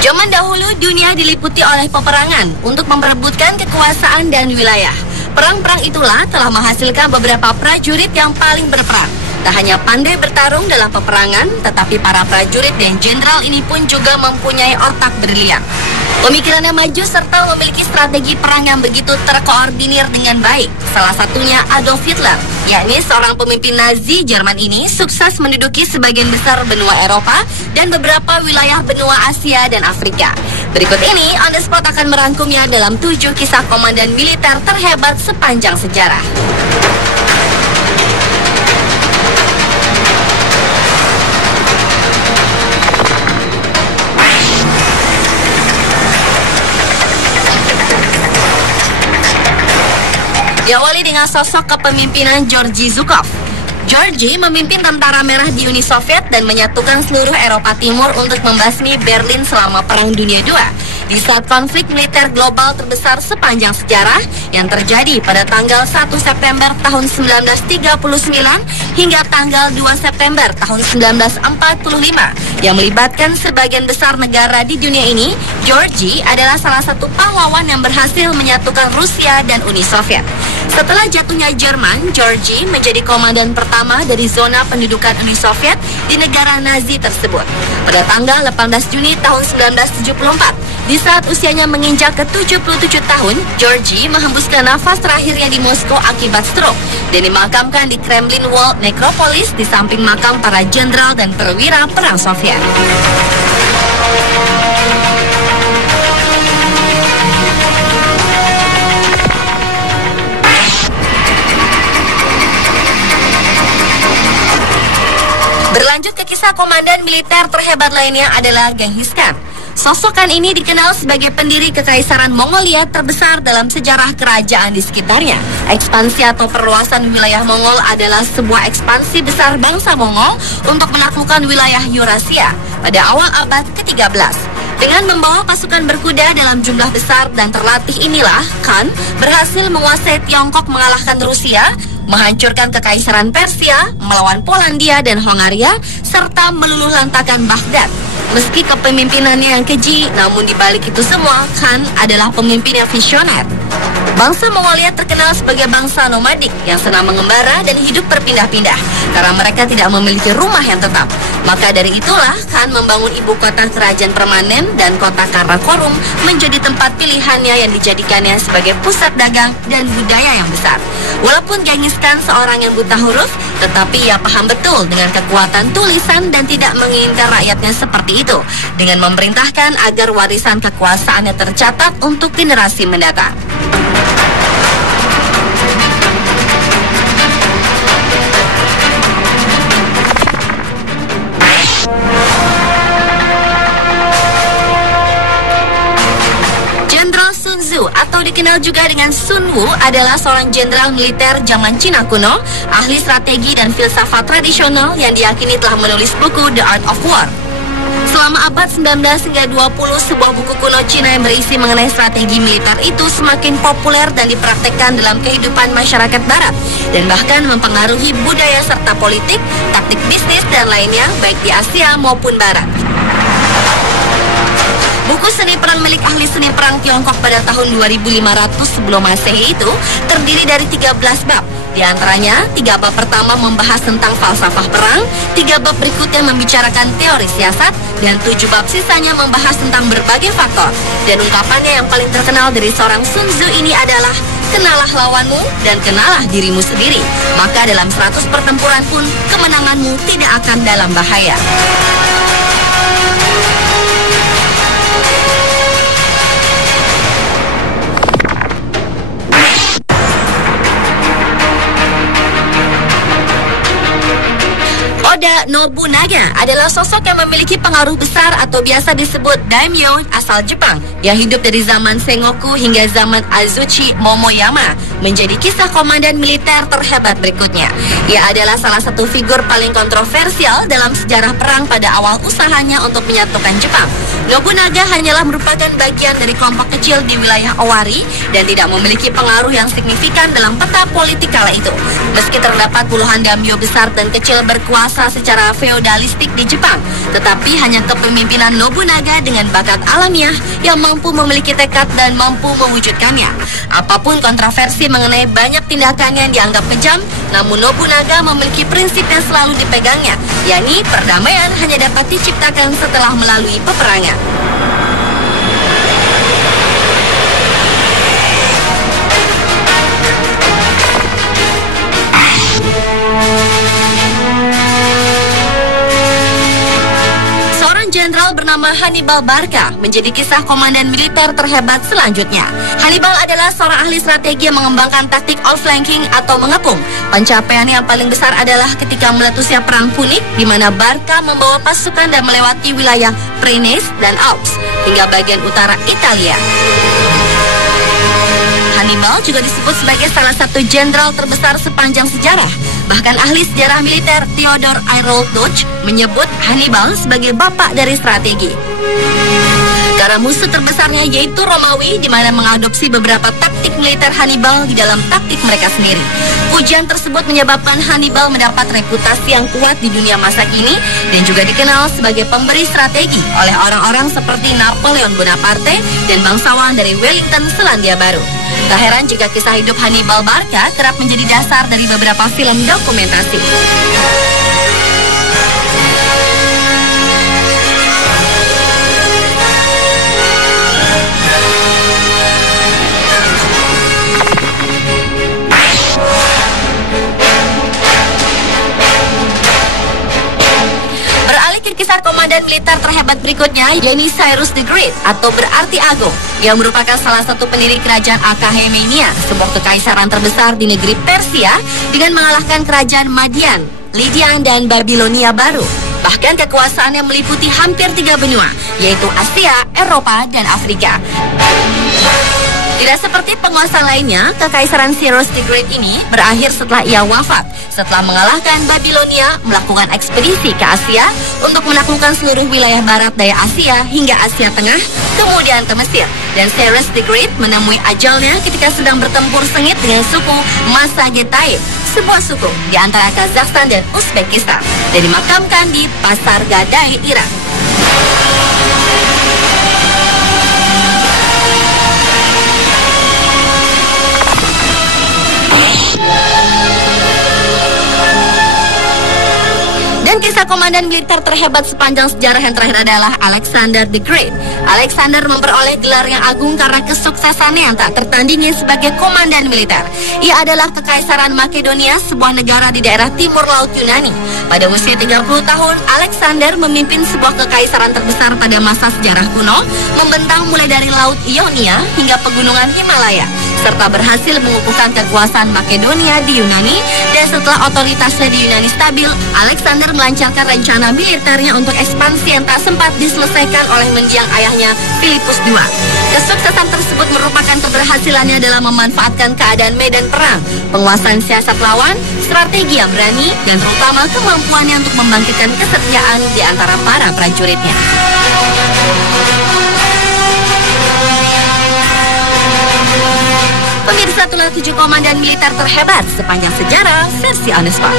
Zaman dahulu dunia diliputi oleh peperangan untuk memperebutkan kekuasaan dan wilayah. Perang-perang itulah telah menghasilkan beberapa prajurit yang paling berperan. Tak hanya pandai bertarung dalam peperangan, tetapi para prajurit dan jenderal ini pun juga mempunyai otak brilian. Pemikirannya maju serta memiliki strategi perang yang begitu terkoordinir dengan baik. Salah satunya Adolf Hitler, yakni seorang pemimpin Nazi Jerman ini sukses menduduki sebagian besar benua Eropa dan beberapa wilayah benua Asia dan Afrika. Berikut ini On The Spot akan merangkumnya dalam 7 kisah komandan militer terhebat sepanjang sejarah. Diawali dengan sosok kepemimpinan Georgy Zhukov. Georgy memimpin tentara merah di Uni Soviet dan menyatukan seluruh Eropa Timur untuk membasmi Berlin selama Perang Dunia II. Di saat konflik militer global terbesar sepanjang sejarah yang terjadi pada tanggal 1 September tahun 1939 hingga tanggal 2 September tahun 1945 yang melibatkan sebagian besar negara di dunia ini, Georgy adalah salah satu pahlawan yang berhasil menyatukan Rusia dan Uni Soviet. Setelah jatuhnya Jerman, Georgy menjadi komandan pertama dari zona pendudukan Uni Soviet di negara Nazi tersebut. Pada tanggal 18 Juni tahun 1974, di saat usianya menginjak ke 77 tahun, Georgy menghembuskan nafas terakhirnya di Moskow akibat stroke dan dimakamkan di Kremlin Wall Necropolis di samping makam para jenderal dan perwira perang Soviet. Berlanjut ke kisah komandan militer terhebat lainnya adalah Genghis Khan. Sosokan ini dikenal sebagai pendiri kekaisaran Mongolia terbesar dalam sejarah kerajaan di sekitarnya. Ekspansi atau perluasan wilayah Mongol adalah sebuah ekspansi besar bangsa Mongol untuk menaklukkan wilayah Eurasia pada awal abad ke-13. Dengan membawa pasukan berkuda dalam jumlah besar dan terlatih inilah, Khan berhasil menguasai Tiongkok, mengalahkan Rusia, menghancurkan kekaisaran Persia, melawan Polandia dan Hongaria, serta meluluhlantakkan Baghdad. Meski kepemimpinannya yang keji, namun di balik itu semua, Khan adalah pemimpin yang visioner. Bangsa Mongolia terkenal sebagai bangsa nomadik yang senang mengembara dan hidup berpindah-pindah karena mereka tidak memiliki rumah yang tetap. Maka dari itulah Khan membangun ibu kota kerajaan permanen dan kota Karakorum menjadi tempat pilihannya yang dijadikannya sebagai pusat dagang dan budaya yang besar. Walaupun Genghis Khan seorang yang buta huruf, tetapi ia paham betul dengan kekuatan tulisan dan tidak menginginkan rakyatnya seperti itu, dengan memerintahkan agar warisan kekuasaannya tercatat untuk generasi mendatang. Atau dikenal juga dengan Sun Wu adalah seorang jenderal militer zaman Cina kuno, ahli strategi dan filsafat tradisional yang diyakini telah menulis buku The Art of War. Selama abad 19 hingga 20, sebuah buku kuno Cina yang berisi mengenai strategi militer itu semakin populer dan dipraktekkan dalam kehidupan masyarakat barat dan bahkan mempengaruhi budaya serta politik, taktik bisnis dan lainnya baik di Asia maupun barat. Buku seni perang milik ahli seni perang Tiongkok pada tahun 2500 sebelum Masehi itu terdiri dari 13 bab. Di antaranya, 3 bab pertama membahas tentang falsafah perang, 3 bab berikutnya membicarakan teori siasat, dan 7 bab sisanya membahas tentang berbagai faktor. Dan ungkapannya yang paling terkenal dari seorang Sun Tzu ini adalah, kenalah lawanmu dan kenalah dirimu sendiri. Maka dalam 100 pertempuran pun, kemenanganmu tidak akan dalam bahaya. Oda Nobunaga adalah sosok yang memiliki pengaruh besar atau biasa disebut daimyo asal Jepang yang hidup dari zaman Sengoku hingga zaman Azuchi Momoyama, menjadi kisah komandan militer terhebat berikutnya. Ia adalah salah satu figur paling kontroversial dalam sejarah perang pada awal usahanya untuk menyatukan Jepang. Nobunaga hanyalah merupakan bagian dari kelompok kecil di wilayah Owari dan tidak memiliki pengaruh yang signifikan dalam peta politik kala itu. Meski terdapat puluhan daimyo besar dan kecil berkuasa secara feodalistik di Jepang, tetapi hanya kepemimpinan Nobunaga dengan bakat alamiah yang mampu memiliki tekad dan mampu mewujudkannya. Apapun kontroversi mengenai banyak tindakan yang dianggap kejam, namun Nobunaga memiliki prinsip yang selalu dipegangnya, yakni perdamaian hanya dapat diciptakan setelah melalui peperangan. Jenderal bernama Hannibal Barca menjadi kisah komandan militer terhebat selanjutnya. Hannibal adalah seorang ahli strategi yang mengembangkan taktik outflanking atau mengepung. Pencapaian yang paling besar adalah ketika meletusnya Perang Punik, di mana Barca membawa pasukan dan melewati wilayah Pyrenees dan Alps hingga bagian utara Italia. Hannibal juga disebut sebagai salah satu jenderal terbesar sepanjang sejarah. Bahkan ahli sejarah militer Theodor Irold Dodge menyebut Hannibal sebagai bapak dari strategi. Karena musuh terbesarnya yaitu Romawi, di mana mengadopsi beberapa taktik militer Hannibal di dalam taktik mereka sendiri. Pujian tersebut menyebabkan Hannibal mendapat reputasi yang kuat di dunia masa kini dan juga dikenal sebagai pemberi strategi oleh orang-orang seperti Napoleon Bonaparte dan bangsawan dari Wellington, Selandia Baru. Tak heran jika kisah hidup Hannibal Barca kerap menjadi dasar dari beberapa film dokumentasi. Kisah komandan militer terhebat berikutnya yakni Cyrus the Great atau berarti Agung, yang merupakan salah satu pendiri kerajaan Achaemenia, sebuah kekaisaran terbesar di negeri Persia, dengan mengalahkan kerajaan Madian, Lydian dan Babilonia baru. Bahkan kekuasaannya meliputi hampir 3 benua, yaitu Asia, Eropa, dan Afrika. Tidak seperti penguasa lainnya, kekaisaran Cyrus the Great ini berakhir setelah ia wafat, setelah mengalahkan Babilonia, melakukan ekspedisi ke Asia untuk menaklukkan seluruh wilayah barat daya Asia hingga Asia Tengah, kemudian ke Mesir. Dan Cyrus the Great menemui ajalnya ketika sedang bertempur sengit dengan suku Masagetay, sebuah suku di antara Kazakhstan dan Uzbekistan, dan dimakamkan di Pasar Gadai, Irak. Dan kisah komandan militer terhebat sepanjang sejarah yang terakhir adalah Alexander the Great. Alexander memperoleh gelar yang agung karena kesuksesannya yang tak tertandingi sebagai komandan militer. Ia adalah Kekaisaran Makedonia, sebuah negara di daerah timur laut Yunani. Pada usia 30 tahun, Alexander memimpin sebuah kekaisaran terbesar pada masa sejarah kuno, membentang mulai dari Laut Ionia hingga pegunungan Himalaya, serta berhasil mengukuhkan kekuasaan Makedonia di Yunani. Dan setelah otoritasnya di Yunani stabil, Alexander melancarkan rencana militernya untuk ekspansi yang tak sempat diselesaikan oleh mendiang ayahnya Philippus II. Kesuksesan tersebut merupakan keberhasilannya dalam memanfaatkan keadaan medan perang, penguasaan siasat lawan, strategi yang berani, dan terutama kemampuannya untuk membangkitkan kesetiaan di antara para prajuritnya. Pemirsa, itulah 7 komandan militer terhebat sepanjang sejarah versi On The Spot.